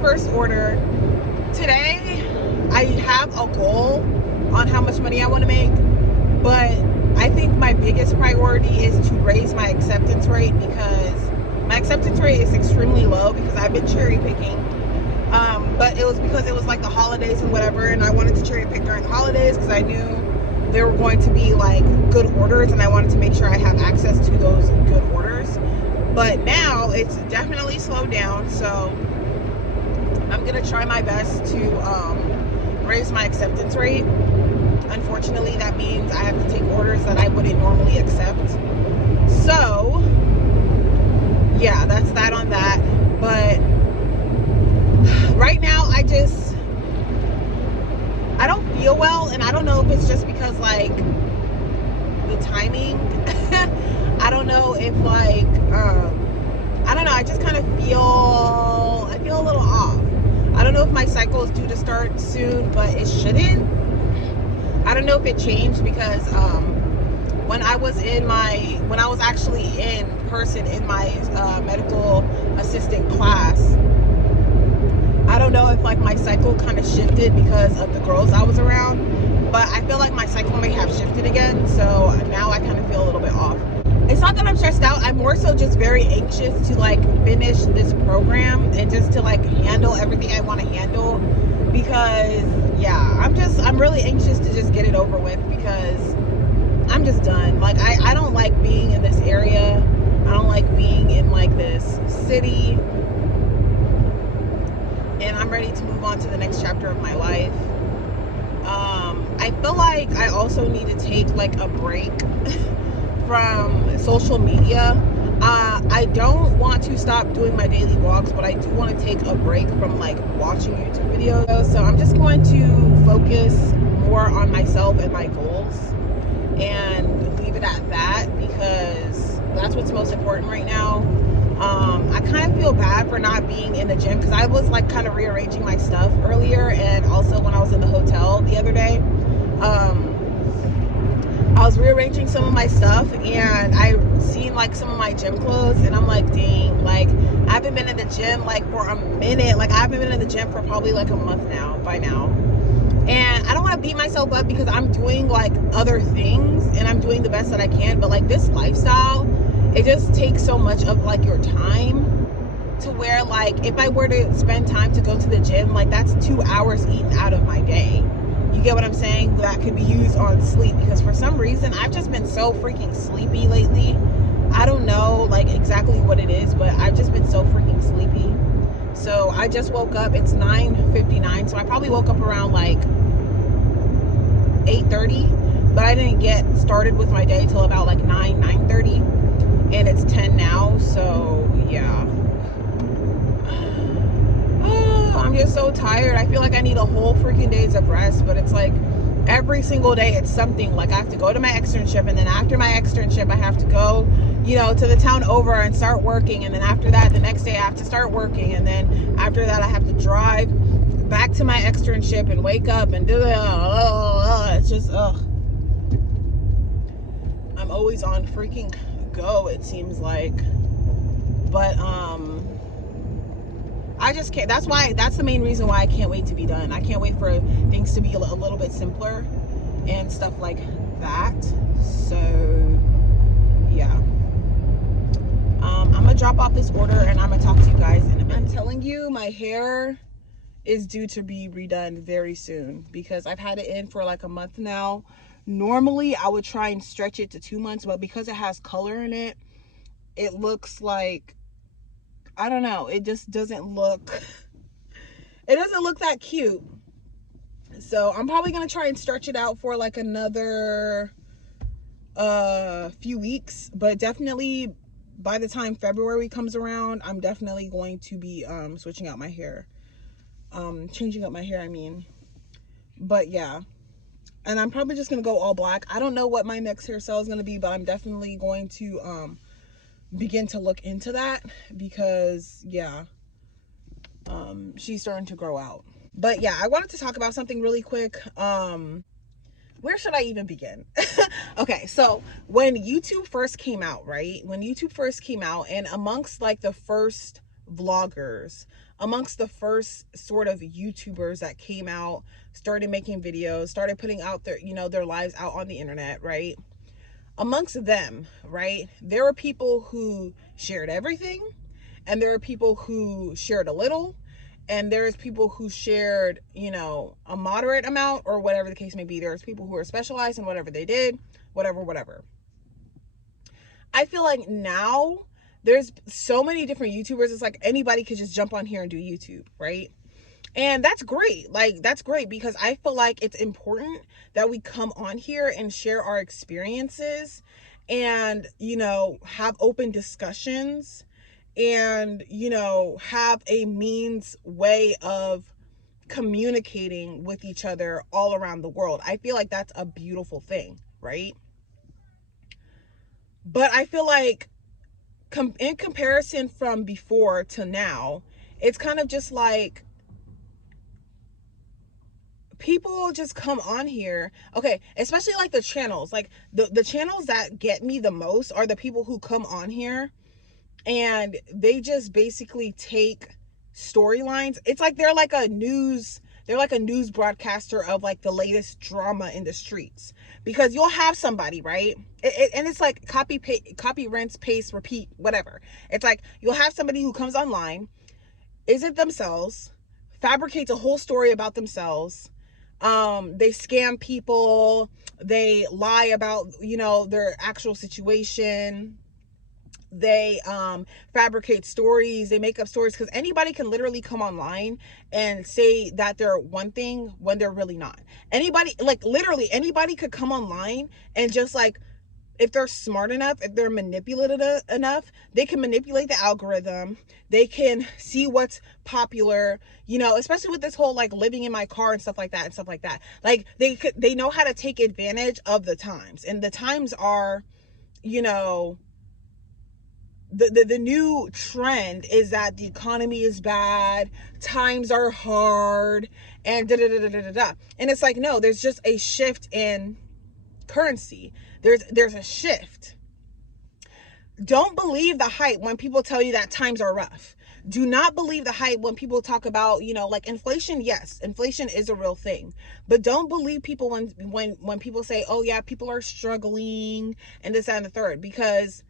first order. Today, I have a goal on how much money I want to make, but I think my biggest priority is to raise my acceptance rate, because my acceptance rate is extremely low because I've been cherry picking. But it was because it was like the holidays and whatever, and I wanted to cherry pick during the holidays because I knew there were going to be like good orders, and I wanted to make sure I have access to those good orders. But now it's definitely slowed down, so I'm gonna try my best to raise my acceptance rate. Unfortunately, that means I have to take orders that I wouldn't normally accept. So yeah, that's that on that. But right now I don't feel well, and I don't know if it's just because like the timing. I don't know if like I don't know, I just kind of feel a little off. I don't know if my cycle is due to start soon, but it shouldn't. I don't know if it changed because when I was actually in person in my medical assistant class, I don't know if like my cycle kind of shifted because of the girls I was around, but I feel like my cycle may have shifted again, so now I kind of feel a little bit off. It's not that I'm stressed out, I'm more so just very anxious to like finish this program and just to like handle everything I want to handle, because yeah, I'm really anxious to just get it over with, because I'm just done. Like I don't like being in this area. I don't like being in like this city. And I'm ready to move on to the next chapter of my life. I feel like I also need to take like a break from social media. I don't want to stop doing my daily vlogs, but I do want to take a break from like watching YouTube videos. So I'm just going to focus more on myself and my goals and leave it at that, because that's what's most important right now. I kind of feel bad for not being in the gym, because I was like kind of rearranging my stuff earlier, and also when I was in the hotel the other day, I was rearranging some of my stuff, and I seen like some of my gym clothes, and I'm like, dang, like I haven't been in the gym like for a minute. Like I haven't been in the gym for probably like a month now by now. And I don't want to beat myself up because I'm doing like other things and I'm doing the best that I can, but like this lifestyle, it just takes so much of like your time, to where like if I were to spend time to go to the gym, like that's 2 hours eaten out of my day. You get what I'm saying? That could be used on sleep, because for some reason I've just been so freaking sleepy lately. I don't know like exactly what it is, but I've just been so freaking sleepy. So I just woke up. It's 9:59, so I probably woke up around like 8:30, but I didn't get started with my day till about like 9:30, and it's 10 now. So yeah, I'm just so tired. I feel like I need a whole freaking days of rest, but it's like every single day it's something. Like I have to go to my externship, and then after my externship I have to go, you know, to the town over and start working, and then after that the next day I have to start working, and then after that I have to drive back to my externship and wake up and do it. It's just I'm always on freaking go, it seems like. But I just can't. That's the main reason why I can't wait to be done. I can't wait for things to be a little bit simpler and stuff like that. So yeah, I'm gonna drop off this order and I'm gonna talk to you guys in a minute. I'm telling you, my hair is due to be redone very soon, because I've had it in for like a month now. Normally I would try and stretch it to 2 months, but because it has color in it, it looks like, I don't know, it just doesn't look that cute. So I'm probably gonna try and stretch it out for like another few weeks, but definitely by the time February comes around, I'm definitely going to be switching out my hair, changing up my hair, I mean. But yeah, and I'm probably just gonna go all black. I don't know what my next hairstyle is gonna be, but I'm definitely going to begin to look into that, because yeah, she's starting to grow out. But yeah, I wanted to talk about something really quick. Where should I even begin? Okay, so when YouTube first came out, right? When YouTube first came out, and amongst like the first vloggers, amongst the first sort of YouTubers that came out, started making videos, started putting out their, you know, their lives out on the internet, right? Amongst them, right, there were people who shared everything, and there are people who shared a little, and there's people who shared, you know, a moderate amount, or whatever the case may be. There's people who are specialized in whatever they did, whatever. I feel like now there's so many different YouTubers. It's like anybody could just jump on here and do YouTube, right? And that's great. Like, that's great, because I feel like it's important that we come on here and share our experiences and, you know, have open discussions and, you know, have a way of communicating with each other all around the world. I feel like that's a beautiful thing, right? But I feel like in comparison from before to now, it's kind of just like people just come on here. Okay, especially like the channels, like the channels that get me the most are the people who come on here and they just basically take storylines. It's like they're like a news broadcaster of like the latest drama in the streets, because you'll have somebody, right? And it's like copy, rinse, paste, repeat, whatever. It's like you'll have somebody who comes online, isn't themselves, fabricates a whole story about themselves. They scam people, they lie about, you know, their actual situation. They fabricate stories, they make up stories, because anybody can literally come online and say that they're one thing when they're really not. Anybody, like literally anybody could come online and just like, if they're smart enough, if they're manipulative enough, they can manipulate the algorithm. They can see what's popular, you know, especially with this whole like living in my car and stuff like that. Like they know how to take advantage of the times, and the times are, you know, the new trend is that the economy is bad, times are hard, and da da da da da da. And it's like, no, there's just a shift in currency. There's a shift. Don't believe the hype when people tell you that times are rough. Do not believe the hype when people talk about, you know, like inflation. Yes, inflation is a real thing, but don't believe people when people say, oh yeah, people are struggling and this, that, and the third, because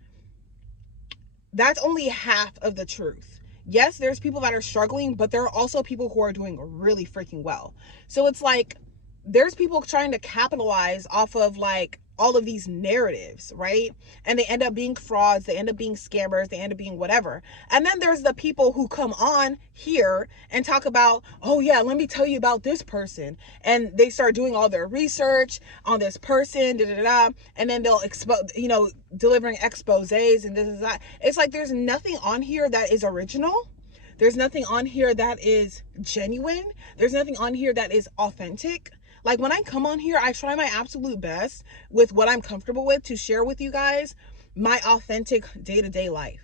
that's only half of the truth. Yes, there's people that are struggling, but there are also people who are doing really freaking well. So it's like there's people trying to capitalize off of like all of these narratives, right? And they end up being frauds, they end up being scammers, they end up being whatever. And then there's the people who come on here and talk about, oh yeah, let me tell you about this person. And they start doing all their research on this person, da da da, and then they'll you know, delivering exposés and this is that. It's like there's nothing on here that is original. There's nothing on here that is genuine. There's nothing on here that is authentic. Like when I come on here, I try my absolute best with what I'm comfortable with to share with you guys my authentic day-to-day life.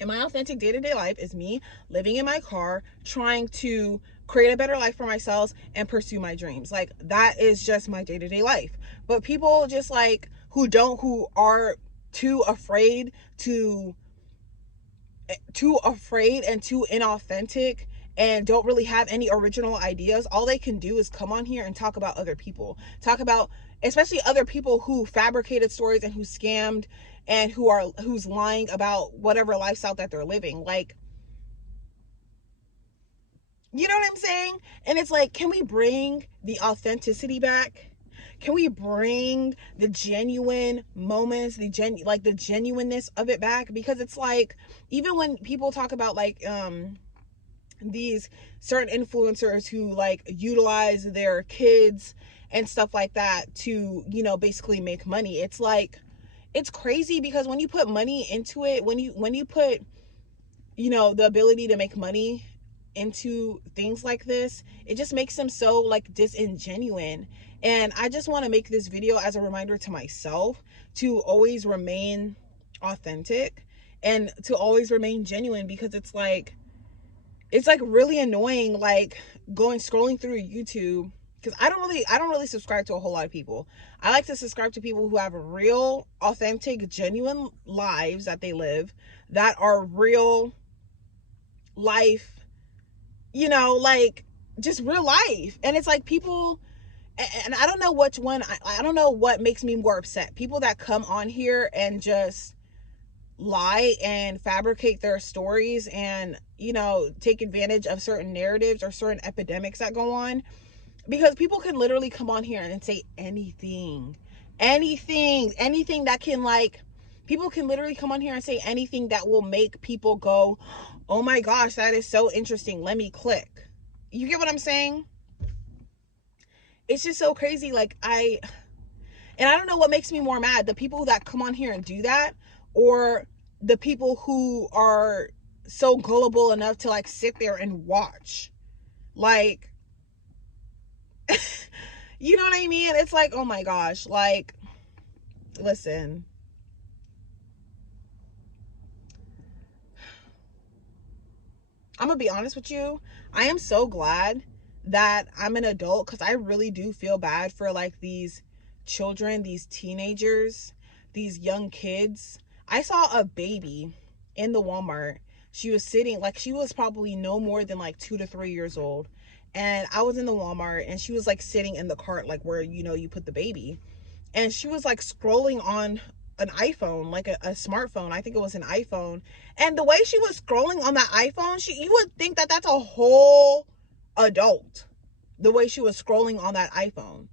And my authentic day-to-day life is me living in my car, trying to create a better life for myself and pursue my dreams. Like that is just my day-to-day life. But people just like who are too afraid and too inauthentic and don't really have any original ideas, all they can do is come on here and talk about other people. Talk about especially other people who fabricated stories and who scammed and who's lying about whatever lifestyle that they're living. Like, you know what I'm saying? And it's like, can we bring the authenticity back? Can we bring the genuine moments, the genuineness of it back? Because it's like, even when people talk about like these certain influencers who like utilize their kids and stuff like that to, you know, basically make money, it's like, it's crazy, because when you put money into it, when you put, you know, the ability to make money into things like this, it just makes them so like disingenuine. And I just want to make this video as a reminder to myself to always remain authentic and to always remain genuine, because it's like really annoying, like scrolling through YouTube, because I don't really subscribe to a whole lot of people. I like to subscribe to people who have real, authentic, genuine lives that they live, that are real life, you know, like just real life. And it's like people, and I don't know which one, I don't know what makes me more upset. People that come on here and just lie and fabricate their stories and, you know, take advantage of certain narratives or certain epidemics that go on. Because people can literally come on here and say anything, anything that can, like, people can literally come on here and say anything that will make people go, oh my gosh, that is so interesting, let me click. You get what I'm saying? It's just so crazy. Like, and I don't know what makes me more mad, the people that come on here and do that, or the people who are so gullible enough to like sit there and watch. Like, you know what I mean? It's like, oh my gosh, like, listen. I'm gonna be honest with you. I am so glad that I'm an adult, because I really do feel bad for like these children, these teenagers, these young kids. I saw a baby in the Walmart. She was sitting, like, she was probably no more than like 2 to 3 years old. And I was in the Walmart and she was like sitting in the cart, like where, you know, you put the baby. And she was like scrolling on an iPhone, like a smartphone. I think it was an iPhone. And the way she was scrolling on that iPhone, you would think that that's a whole adult, the way she was scrolling on that iPhone.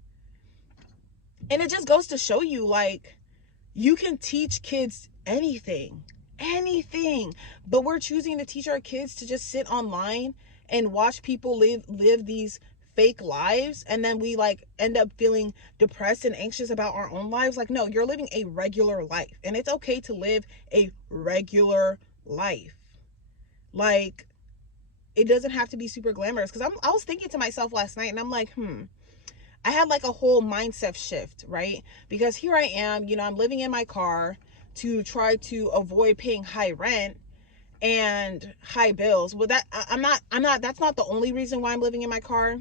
And it just goes to show you, like, you can teach kids anything, but we're choosing to teach our kids to just sit online and watch people live these fake lives, and then we like end up feeling depressed and anxious about our own lives. Like, no, you're living a regular life, and it's okay to live a regular life. Like, it doesn't have to be super glamorous. Because I was thinking to myself last night, and I'm like, I had like a whole mindset shift, right? Because here I am, you know, I'm living in my car to try to avoid paying high rent and high bills. Well, I'm not, that's not the only reason why I'm living in my car.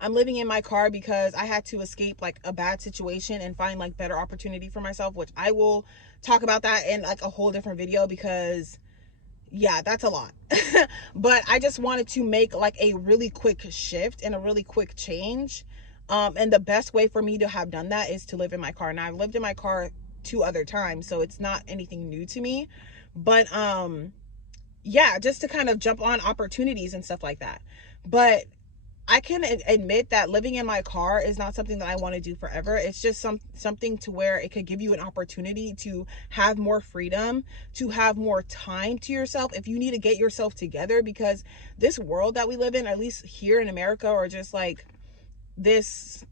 I'm living in my car because I had to escape like a bad situation and find like better opportunity for myself, which I will talk about that in like a whole different video, because yeah, that's a lot. But I just wanted to make like a really quick shift and a really quick change. And the best way for me to have done that is to live in my car. Now, I've lived in my car 2 other times, so it's not anything new to me. But yeah, just to kind of jump on opportunities and stuff like that. But I can admit that living in my car is not something that I want to do forever. It's just something to where it could give you an opportunity to have more freedom, to have more time to yourself if you need to get yourself together. Because this world that we live in, at least here in America, or just like this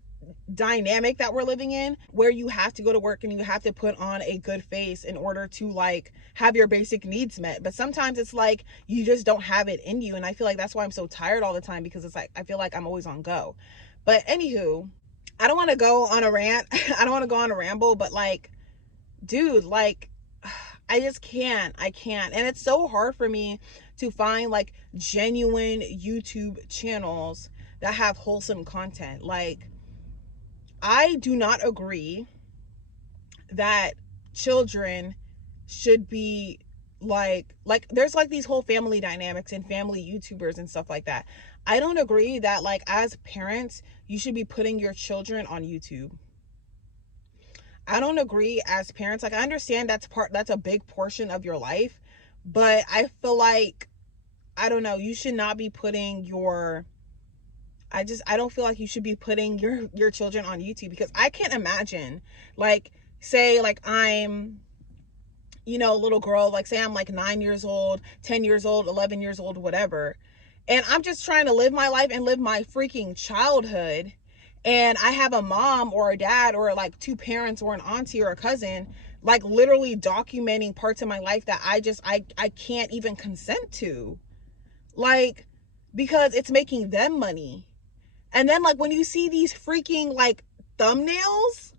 dynamic that we're living in, where you have to go to work and you have to put on a good face in order to like have your basic needs met. But sometimes it's like you just don't have it in you, and I feel like that's why I'm so tired all the time, because it's like I feel like I'm always on go. But anywho, I don't want to go on a rant. I don't want to go on a ramble, but like, dude, like, I just can't. And it's so hard for me to find like genuine YouTube channels that have wholesome content. Like, I do not agree that children should be like there's like these whole family dynamics and family YouTubers and stuff like that. I don't agree that like as parents you should be putting your children on YouTube. I don't agree as parents. Like, I understand that's a big portion of your life, but I feel like, I don't know, you should not be putting your I don't feel like you should be putting your children on YouTube, because I can't imagine, like, say like I'm, you know, a little girl, like say I'm like 9 years old, 10 years old, 11 years old, whatever, and I'm just trying to live my life and live my freaking childhood, and I have a mom or a dad or like 2 parents or an auntie or a cousin like literally documenting parts of my life that I can't even consent to, like, because it's making them money. And then like when you see these freaking like thumbnails,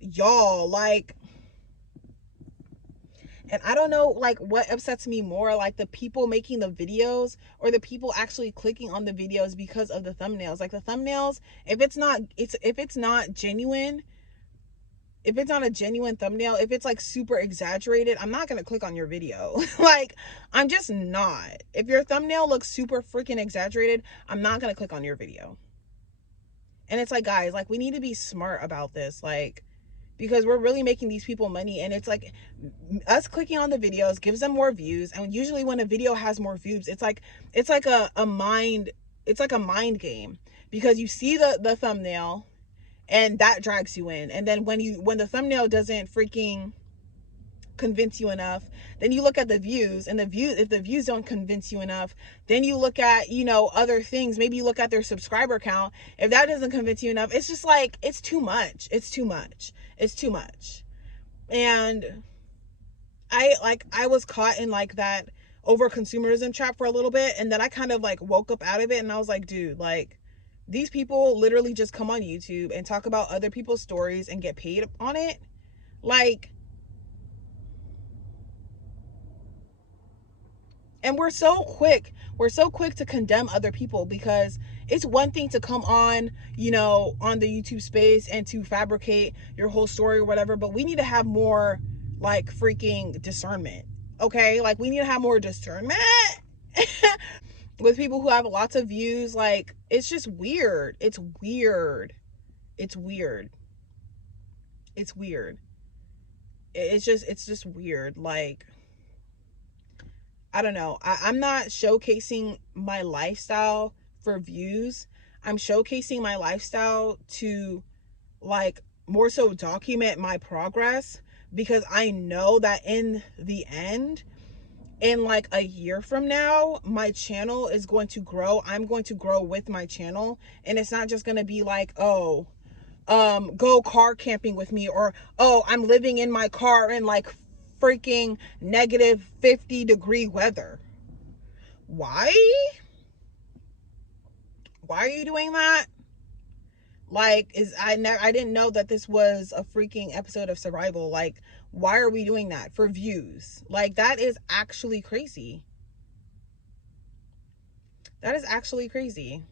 y'all, like, and I don't know like what upsets me more, like the people making the videos or the people actually clicking on the videos because of the thumbnails. Like the thumbnails, if it's not genuine, if it's not a genuine thumbnail, if it's like super exaggerated, I'm not gonna click on your video. Like, I'm just not. If your thumbnail looks super freaking exaggerated, I'm not gonna click on your video. And it's like, guys, like, we need to be smart about this, like, because we're really making these people money. And it's like, us clicking on the videos gives them more views. And usually when a video has more views, it's like a mind, it's like a mind game, because you see the thumbnail and that drags you in. And then when the thumbnail doesn't freaking convince you enough, then you look at the views, and if the views don't convince you enough, then you look at, you know, other things. Maybe you look at their subscriber count. If that doesn't convince you enough, it's just like, it's too much. It's too much. It's too much. And I was caught in like that over consumerism trap for a little bit, and then I kind of like woke up out of it, and I was like, dude, like, these people literally just come on YouTube and talk about other people's stories and get paid on it. Like, and we're so quick to condemn other people, because it's one thing to come on, you know, on the YouTube space and to fabricate your whole story or whatever, but we need to have more like freaking discernment. Okay, like, we need to have more discernment with people who have lots of views. Like, it's just weird. It's weird. It's weird. It's weird. It's just weird. Like, I don't know. I'm not showcasing my lifestyle for views. I'm showcasing my lifestyle to, like, more so document my progress, because I know that in the end, in like a year from now, my channel is going to grow. I'm going to grow with my channel. And it's not just going to be like, oh, go car camping with me, or, oh, I'm living in my car in like freaking negative 50-degree weather. Why are you doing that? Like, I didn't know that this was a freaking episode of survival. Like, why are we doing that? For views? Like, that is actually crazy. That is actually crazy.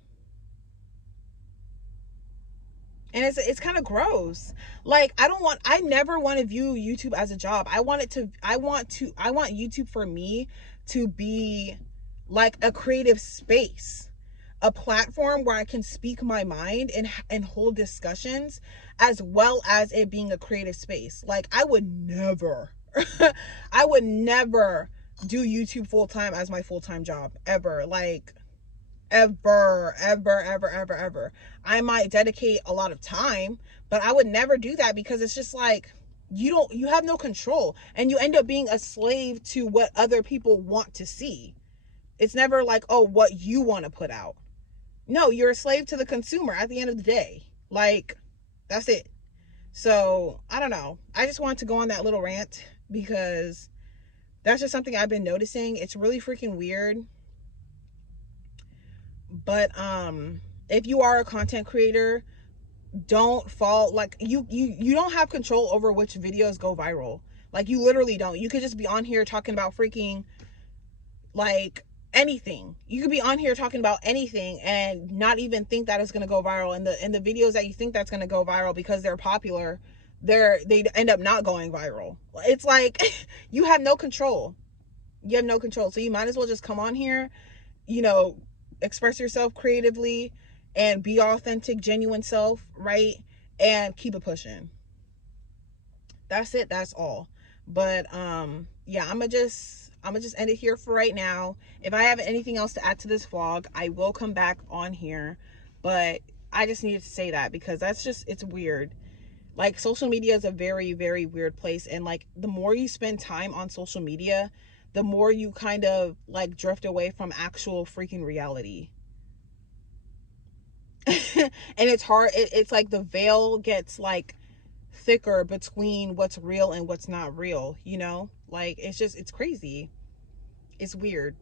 And it's kind of gross. Like, I never want to view YouTube as a job. I want YouTube for me to be like a creative space, a platform where I can speak my mind and hold discussions, as well as it being a creative space. Like, I would never I would never do YouTube full-time as my full-time job, ever. Like, ever. I might dedicate a lot of time, but I would never do that, because it's just like, you have no control, and you end up being a slave to what other people want to see. It's never like, oh, what you want to put out. No, you're a slave to the consumer at the end of the day. Like, that's it. So, I don't know. I just wanted to go on that little rant, because that's just something I've been noticing. It's really freaking weird. But if you are a content creator, don't fall, like, you don't have control over which videos go viral. Like, you literally don't. You could just be on here talking about freaking, like, anything. You could be on here talking about anything and not even think that it's going to go viral. And the videos that you think that's going to go viral because they're popular, they end up not going viral. It's like, you have no control. You have no control. So you might as well just come on here, you know, express yourself creatively and be authentic, genuine self, right? And keep it pushing. That's it. That's all. But yeah, I'm gonna just end it here for right now. If I have anything else to add to this vlog, I will come back on here. But I just needed to say that, because that's just, it's weird. Like, social media is a very, very weird place. And like, the more you spend time on social media, the more you kind of like drift away from actual freaking reality. And it's hard. It's like the veil gets like thicker between what's real and what's not real, you know? Like, it's crazy. It's weird.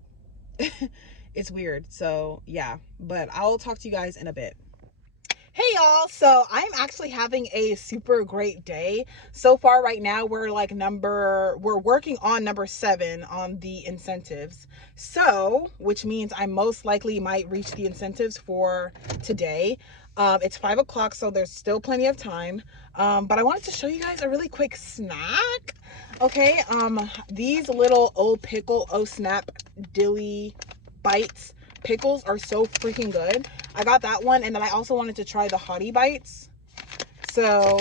It's weird. So yeah, but I'll talk to you guys in a bit. Hey y'all, so I'm actually having a super great day. So far right now we're working on number 7 on the incentives. So, which means I most likely might reach the incentives for today. It's 5 o'clock, so there's still plenty of time. But I wanted to show you guys a really quick snack. Okay, these little snap dilly bites pickles are so freaking good. I got that one, and then I also wanted to try the Hottie Bites. So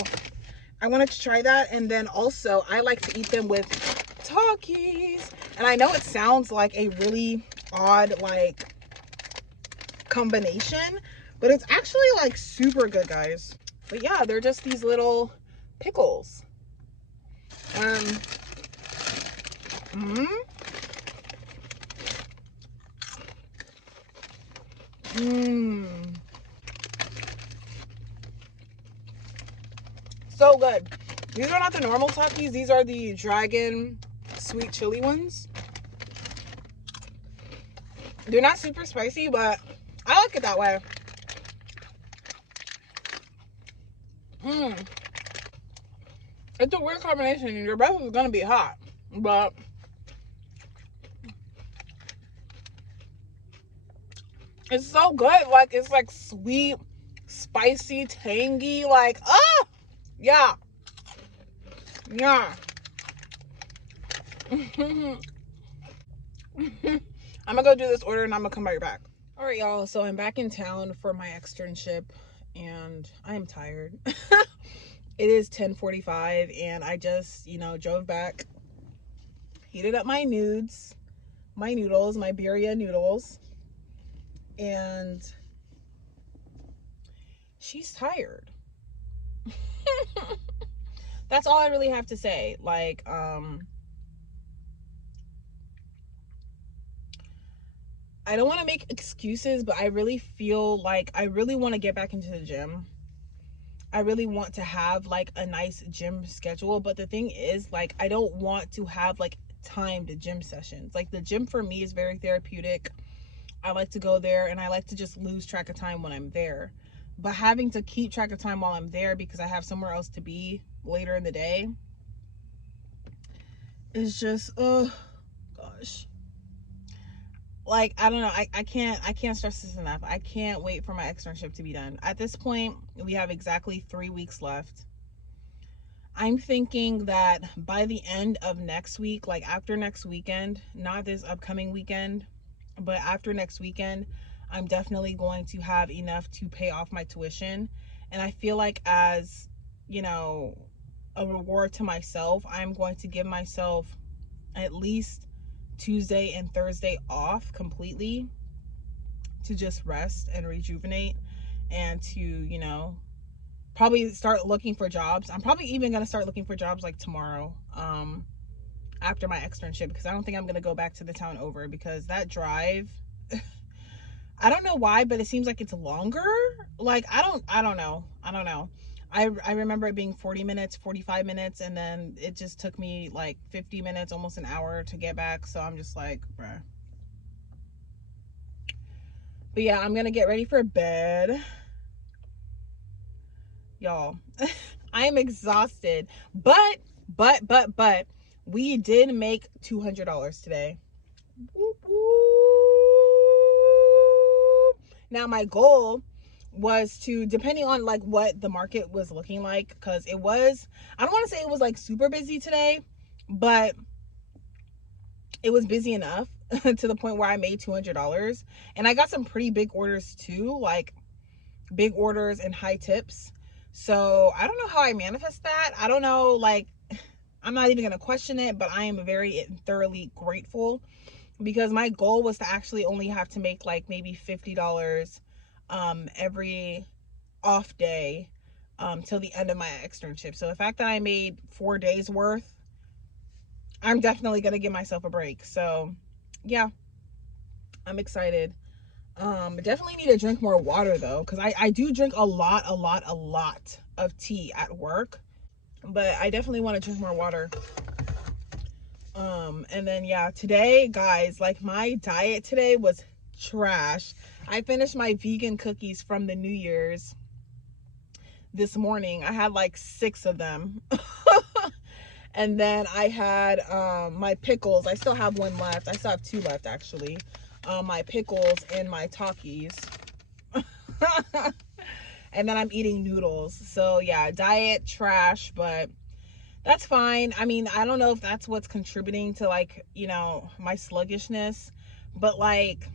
I wanted to try that, and then also I like to eat them with Takis. And I know it sounds like a really odd like combination, but it's actually like super good, guys. But yeah, they're just these little pickles. So good. These are not the normal Takis. These are the dragon sweet chili ones. They're not super spicy, but I like it that way. It's a weird combination. Your breath is gonna be hot, but it's so good. Like, it's like sweet, spicy, tangy. Like, oh yeah, yeah. I'm gonna go do this order and I'm gonna come right back. All right, y'all. So I'm back in town for my externship, and I am tired. It is 10:45, and I just, drove back, heated up my noodles, my birria noodles, and she's tired. That's all I really have to say. Like, I don't want to make excuses, but I really feel like I really want to get back into the gym. I really want to have like a nice gym schedule, but the thing is, like, I don't want to have like timed gym sessions. Like, the gym for me is very therapeutic. I like to go there and I like to just lose track of time when I'm there. But having to keep track of time while I'm there because I have somewhere else to be later in the day is just, oh gosh. Like, I don't know. I can't stress this enough. I can't wait for my externship to be done. At this point, we have exactly 3 weeks left. I'm thinking that by the end of next week, like after next weekend, not this upcoming weekend, but after next weekend, I'm definitely going to have enough to pay off my tuition. And I feel like, as a reward to myself, I'm going to give myself at least Tuesday and Thursday off completely to just rest and rejuvenate, and to, probably start looking for jobs. I'm probably even going to start looking for jobs like tomorrow, after my externship, because I don't think I'm going to go back to the town over, because that drive, I don't know why, but it seems like it's longer. Like, I don't know. I remember it being 40 minutes, 45 minutes, and then it just took me like 50 minutes, almost an hour to get back. So I'm just like, bruh. But yeah, I'm gonna get ready for bed. Y'all, I am exhausted. But we did make $200 today. Whoop, whoop. Now my goal was to, depending on like what the market was looking like, because it was, I don't want to say it was like super busy today, but it was busy enough to the point where I made $200. And I got some pretty big orders too, like big orders and high tips. So I don't know how I manifest that. I don't know, like, I'm not even gonna question it, but I am very thoroughly grateful, because my goal was to actually only have to make like maybe $50 every off day till the end of my externship. So the fact that I made 4 days worth, I'm definitely gonna give myself a break. So yeah, I'm excited. Definitely need to drink more water though, because I do drink a lot of tea at work, but I definitely want to drink more water. And then yeah, today, guys, like, my diet today was trash. I finished my vegan cookies from the New Year's, this morning. I had like 6 of them. And then I had my pickles. I still have 1 left. I still have 2 left actually. My pickles and my Takis. And then I'm eating noodles. So yeah, diet trash, but that's fine. I mean, I don't know if that's what's contributing to, like, you know, my sluggishness, but like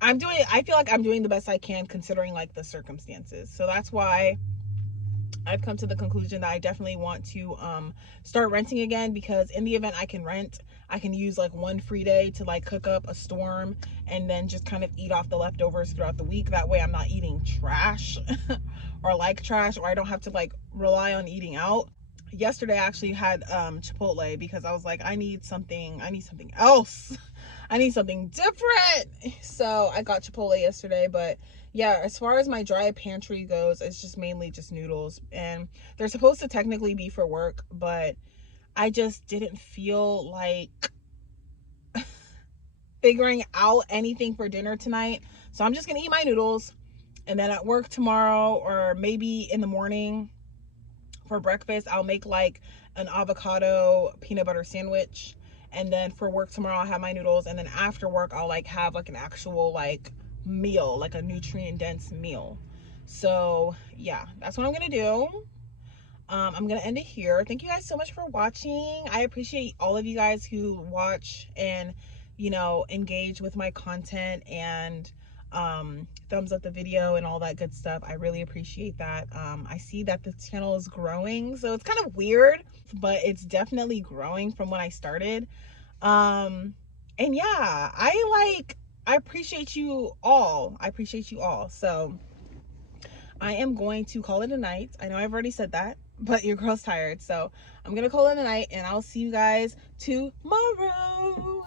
I feel like I'm doing the best I can considering like the circumstances. So that's why I've come to the conclusion that I definitely want to start renting again, because in the event I can rent, I can use like 1 free day to like cook up a storm and then just kind of eat off the leftovers throughout the week. That way I'm not eating trash or like trash, or I don't have to like rely on eating out. Yesterday I actually had Chipotle because I was like, I need something else. I need something different. So I got Chipotle yesterday. But yeah, as far as my dry pantry goes, it's just mainly just noodles, and they're supposed to technically be for work, but I just didn't feel like figuring out anything for dinner tonight. So I'm just gonna eat my noodles, and then at work tomorrow, or maybe in the morning for breakfast, I'll make like an avocado peanut butter sandwich. And then for work tomorrow, I'll have my noodles. And then after work, I'll like have like an actual like meal, like a nutrient dense meal. So yeah, that's what I'm gonna do. I'm gonna end it here. Thank you guys so much for watching. I appreciate all of you guys who watch and, you know, engage with my content and thumbs up the video and all that good stuff. I really appreciate that. I see that the channel is growing, so it's kind of weird, but it's definitely growing from when I started. And yeah, I appreciate you all. I appreciate you all. So I am going to call it a night. I know I've already said that, but your girl's tired. So I'm going to call it a night, and I'll see you guys tomorrow.